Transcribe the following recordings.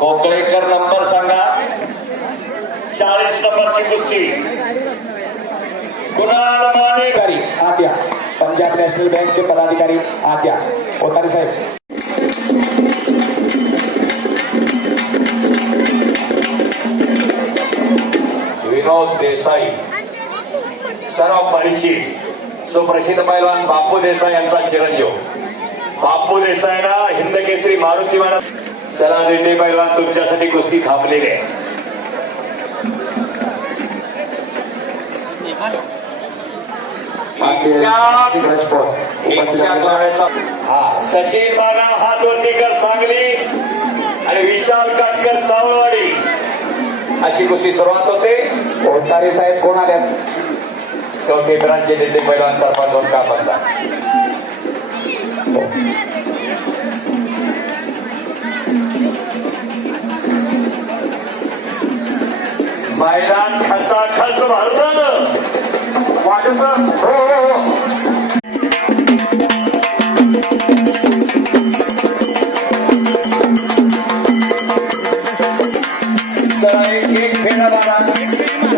कोकळेकर number सांगा. चाळीस नंबरची कुस्ती. कुणाल माने अधिकारी आत्या. पंजाब नॅशनल बँकचे पदाधिकारी आत्या. कोतारी साहेब. विनोद देसाई. सर्व परिचित. सुप्रसिद्ध पैलवान बापू देसाई यांचा चिरंजीव. बापू देसाईना हिंद केसरी मारुती मॅडम चला दिंडी पैलवान तुमच्यासाठी कुस्ती थांबलेली आहे. हा सचिन बागा हात वरती कर सांगली आणि विशाल काटकर सावळवाडी. अशी कुस्ती सुरुवात होते. कोतारी साहेब कोण आल्यात? चौथे ब्रांचचे दिल्ली पैलवान सरपंच होऊन का बनला मैदान खचा खच भरलं वाटस हो हो हो चला एक एक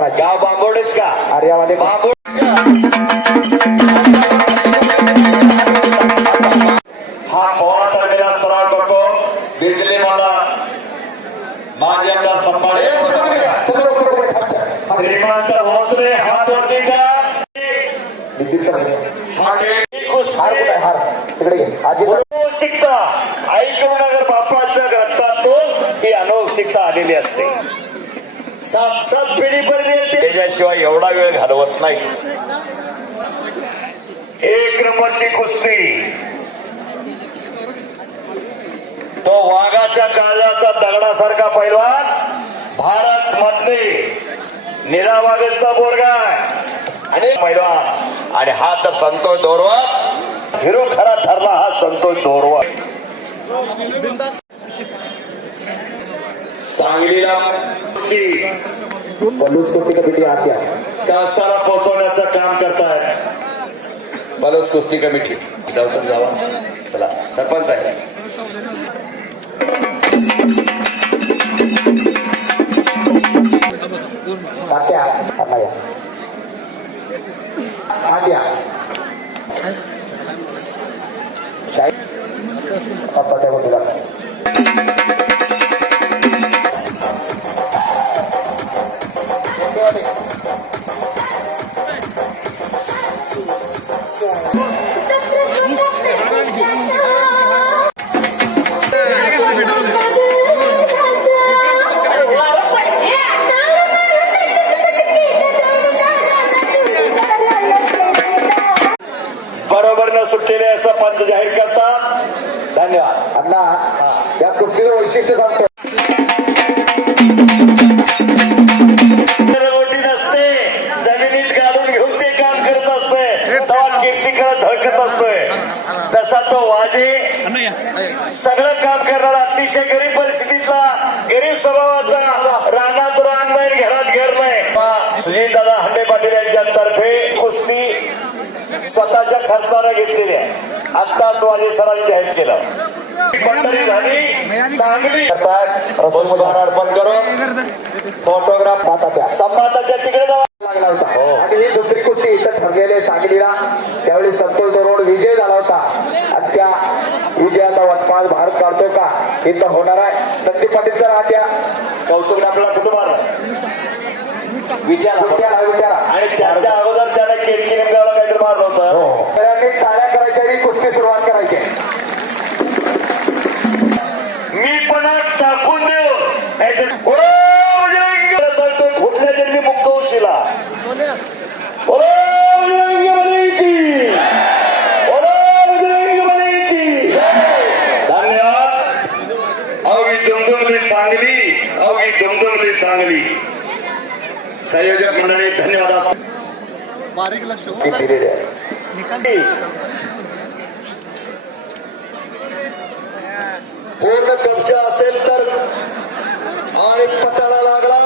गाव बांबोडेच का आर्यावाले बांबोड हा पवार तालमीला सराव करतो बिजली मला माजी आमदार संभाळे श्रीमंत सात सात पिढी पर्यंत त्याच्याशिवाय एवढा वेळ घालवत नाही. एक नंबरची कुस्ती. तो वाघाच्या काळजाचा दगडासारखा पैलवान भारत मधले निरा वाघचा बोरगा आणि पैलवान. आणि हा तर संतोष दोरवा हिरो खरा ठरला हा संतोष दोरवा सांगलीला कुस्ती बलूस कुस्ती कमिटी आत्या कळसाला पोहोचवण्याचं काम करतायत. बलोच कुस्ती कमिटी जावा. चला. सरपंच आहे काढला या कुस्तीचं वैशिष्ट्य सांगतो. नसते. जमिनीत गाडून घेऊन ते काम करत तेव्हा झळकत असतोय तसा तो वाजे सगळं काम करणारा अतिशय गरीब परिस्थितीतला गरीब स्वभावाचा रानात रान नाही घरात घर नाही. सुजित दादा हंडे पाटील यांच्यातर्फे कुस्ती स्वतःच्या खर्चानं घेतलेली आहे. आत्ताच वाजे सरांनी जाहीर केलं. मंडळी झाली करतात पुष्पहार अर्पण करून फोटोग्राफ आता त्या. संवादाच्या तिकडे जावा लागला होता. आणि ही दुसरी कुस्ती इथं ठरलेले सांगलीला. त्यावेळी संतोष दोरोड विजय झाला होता. आणि त्या विजयाचा वटपास भारत काढतो का? इथं होणार आहे. संदीप पाटील सर आत्या कौतुक आपला कुठं विट्याला विट्याला विट्याला आणि त्याच्या अगोदर त्यानं केतकी सांगली अवघी दुमदुमली सांगली. संयोजक मंडळी धन्यवाद बारीक लक्ष हो. आहे पूर्ण कब्जा असेल तर आणि पटाला लागला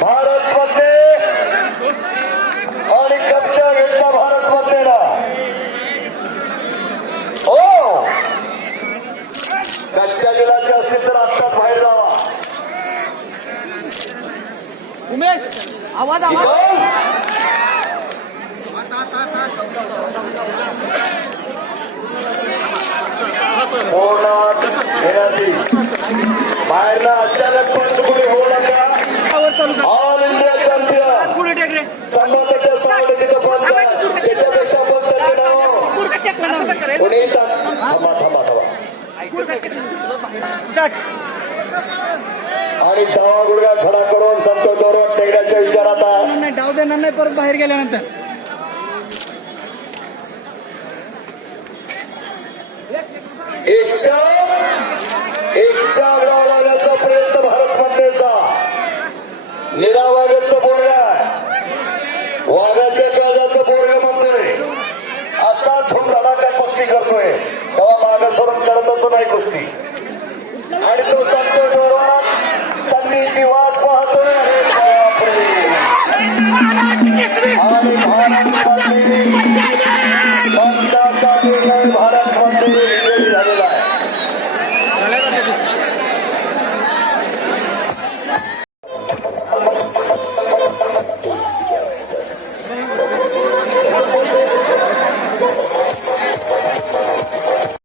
भारत मध्ये आणि कब्जा घेतला भारत मध्ये ना हो कच्च्या दिलाचे असतील तर आत्ताच बाहेर जावा उमेश आवाज आवाज. घेण्यात येईल बाहेरला अचानक पंचकुली होऊ नका आणि दवा गुडघा खडा करून संतोष दोरवट टेकण्याच्या विचारात. आहे नाही डाव देणार नाही परत बाहेर गेल्यानंतर. एकशा एकशा लावण्याचा प्रयत्न भारत निरावागचं बोर्ग आहे. वाघाच्या काळजाचं बोर्ग म्हणतोय. असा धूम धडाका कुस्ती करतोय. तेव्हा मागं सरून करतच नाही कुस्ती. आणि तो